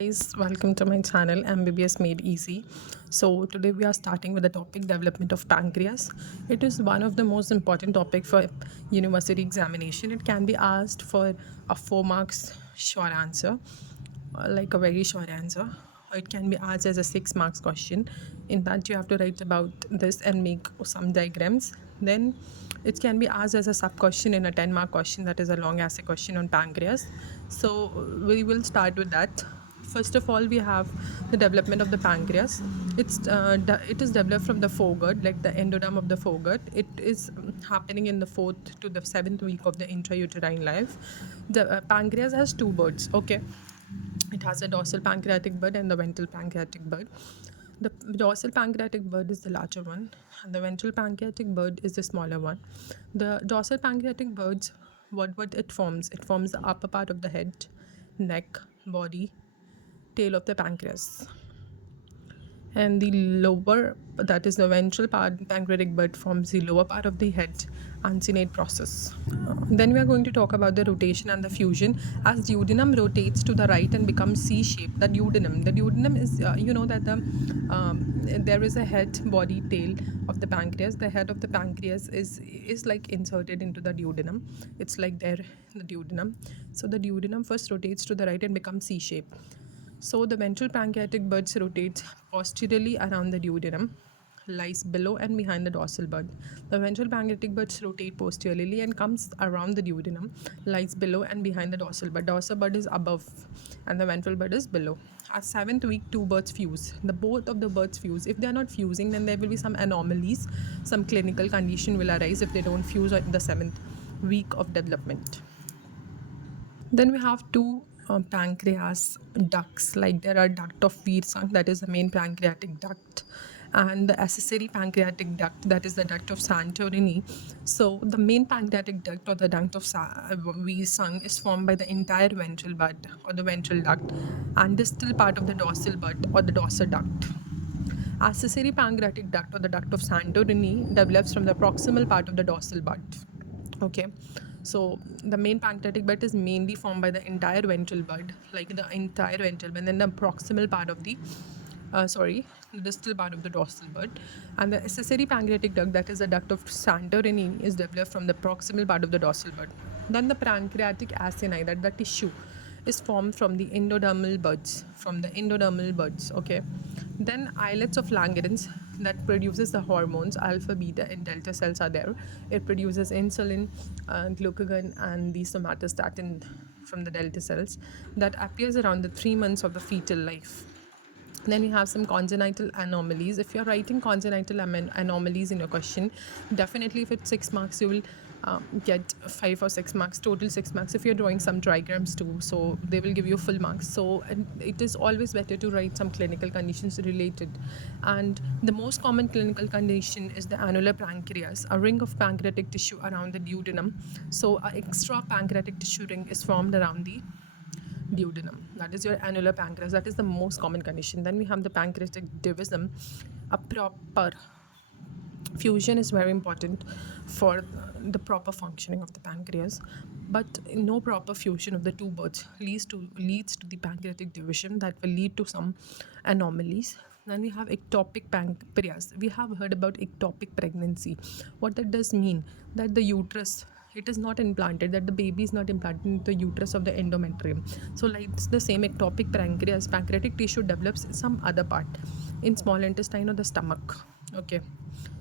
Guys, welcome to my channel Mbbs Made Easy. So today we are starting with the topic development of pancreas. It is one of the most important topic for university examination. It can be asked for a 4 marks short answer, like a very short answer. It can be asked as a 6 marks question. In that you have to write about this and make some diagrams. Then it can be asked as a sub question in a 10-mark question, that is a long essay question on pancreas. So we will start with that. First of all, we have the development of the pancreas. It is developed from the foregut, like the endoderm of the foregut. It is happening in the 4th to the 7th week of the intrauterine life. The pancreas has two buds. Okay, it has a dorsal pancreatic bud and the ventral pancreatic bud. The dorsal pancreatic bud is the larger one, and the ventral pancreatic bud is the smaller one. The dorsal pancreatic buds, what it forms? It forms the upper part of the head, neck, body, tail of the pancreas, and the lower, that is the ventral part pancreatic bud, forms the lower part of the head uncinate process. Then we are going to talk about the rotation and the fusion. As duodenum rotates to the right and becomes c-shaped, the duodenum is that there is a head, body, tail of the pancreas. The head of the pancreas is like inserted into the duodenum. It's like there, the duodenum. So the duodenum first rotates to the right and becomes c-shaped. So the ventral pancreatic buds rotates posteriorly around the duodenum, lies below and behind the dorsal bud. The ventral pancreatic buds rotate posteriorly and comes around the duodenum, lies below and behind the dorsal bud. Dorsal bud is above and the ventral bud is below. At 7th week, two buds fuse. The both of the buds fuse. If they are not fusing, then there will be some anomalies, some clinical condition will arise if they don't fuse at the 7th week of development. Then we have two pancreas ducts, like there are duct of Wirsung, that is the main pancreatic duct, and the accessory pancreatic duct, that is the duct of Santorini. So the main pancreatic duct or the duct of Wirsung is formed by the entire ventral bud or the ventral duct and distal part of the dorsal bud or the dorsal duct. Accessory pancreatic duct or the duct of Santorini develops from the proximal part of the dorsal bud. Okay, so the main pancreatic bud is mainly formed by the entire ventral bud, like the entire ventral bud, and then the proximal part of the the distal part of the dorsal bud. And the accessory pancreatic duct, that is the duct of Santorini, is developed from the proximal part of the dorsal bud. Then the pancreatic acini, that the tissue, is formed from the endodermal buds. Okay, then islets of Langerhans, that produces the hormones alpha, beta, and delta cells are there. It produces insulin, glucagon, and the somatostatin from the delta cells, that appears around the 3 months of the fetal life. Then we have some congenital anomalies. If you're writing congenital anomalies in your question, definitely if it's 6 marks, you will get 5 or 6 marks, total 6 marks if you're drawing some diagrams too, so they will give you full marks. So it is always better to write some clinical conditions related, and the most common clinical condition is the annular pancreas, a ring of pancreatic tissue around the duodenum. So an extra pancreatic tissue ring is formed around the duodenum, that is your annular pancreas. That is the most common condition. Then we have the pancreatic divisum. A proper fusion is very important for the proper functioning of the pancreas, but no proper fusion of the two buds leads to the pancreatic division, that will lead to some anomalies. Then we have ectopic pancreas. We have heard about ectopic pregnancy. What that does mean, that the uterus, it is not implanted, that the baby is not implanted in the uterus of the endometrium. So like it's the same ectopic pancreas, pancreatic tissue develops in some other part, in small intestine or the stomach. Okay,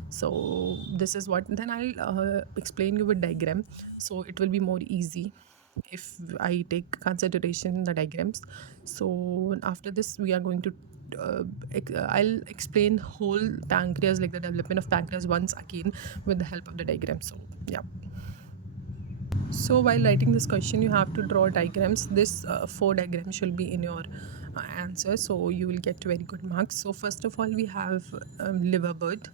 so this is what, then I'll explain you with diagram, so it will be more easy if I take consideration the diagrams. So after this we are going to I'll explain whole pancreas, like the development of pancreas once again with the help of the diagram. So yeah, so while writing this question, you have to draw diagrams. This 4 diagrams should be in your answer, so you will get very good marks. So first of all, we have liver bud.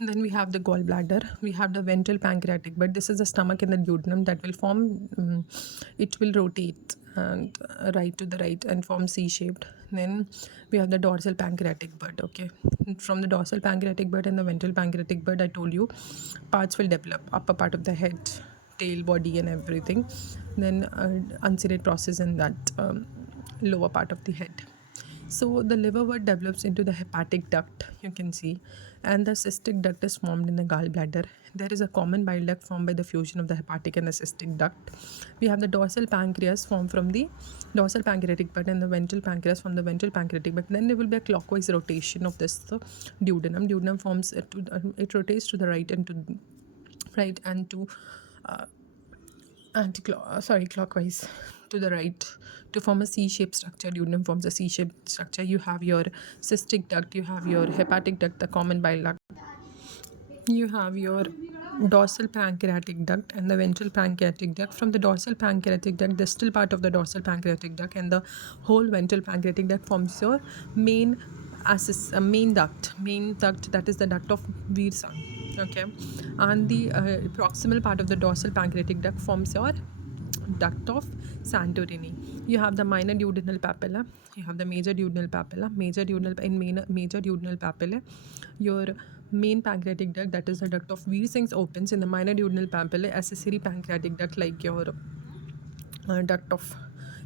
Then we have the gallbladder. We have the ventral pancreatic bud. This is the stomach and the duodenum that will form. It will rotate and right to the right and form C-shaped. Then we have the dorsal pancreatic bud. Okay, from the dorsal pancreatic bud and the ventral pancreatic bud, I told you, parts will develop. Upper part of the head, tail, body, and everything. Then uncinate process in that. lower part of the head. So the liverwort develops into the hepatic duct, you can see, and the cystic duct is formed in the gallbladder. There is a common bile duct formed by the fusion of the hepatic and the cystic duct. We have the dorsal pancreas formed from the dorsal pancreatic duct and the ventral pancreas from the ventral pancreatic duct. Then there will be a clockwise rotation of this duodenum. Duodenum forms it rotates to the right and to clockwise to the right to form a C-shaped structure. Duodenum forms a C-shaped structure. You have your cystic duct, you have your hepatic duct, the common bile duct, you have your dorsal pancreatic duct and the ventral pancreatic duct. From the dorsal pancreatic duct, distal part of the dorsal pancreatic duct and the whole ventral pancreatic duct forms your main main duct, that is the duct of Wirsung. Okay, and the proximal part of the dorsal pancreatic duct forms your duct of Santorini. You have the minor duodenal papilla, you have the major duodenal papilla. Major duodenal papilla, your main pancreatic duct, that is the duct of Wirsung's, opens. In the minor duodenal papilla, accessory pancreatic duct like your duct of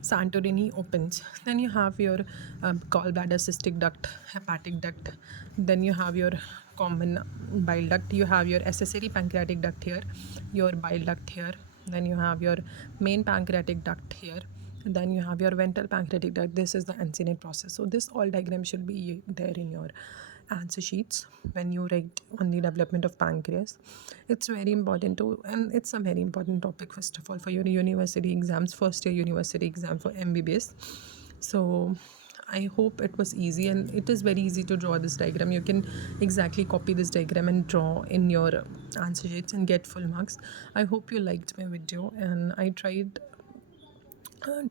Santorini opens. Then you have your gallbladder, cystic duct, hepatic duct. Then you have your common bile duct. You have your accessory pancreatic duct here, your bile duct here. Then you have your main pancreatic duct here. Then you have your ventral pancreatic duct. This is the uncinate process. So this all diagram should be there in your answer sheets when you write on the development of pancreas. It's very important and it's a very important topic, first of all, for your university exams, first year university exam for MBBS. So I hope it was easy, and it is very easy to draw this diagram. You can exactly copy this diagram and draw in your answer sheets and get full marks. I hope you liked my video, and I tried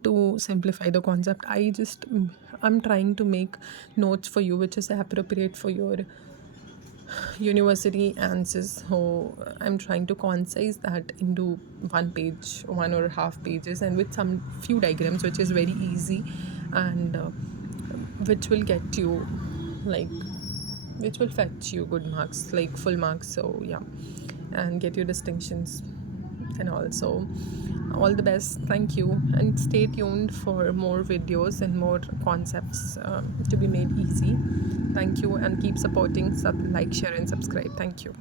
to simplify the concept. I'm trying to make notes for you which is appropriate for your university answers. So I'm trying to concise that into one or half pages, and with some few diagrams, which is very easy, and which will get you which will fetch you good marks, like full marks. So yeah, and get you distinctions and also all the best. Thank you, and stay tuned for more videos and more concepts to be made easy. Thank you, and keep supporting. Like, share and subscribe. Thank you.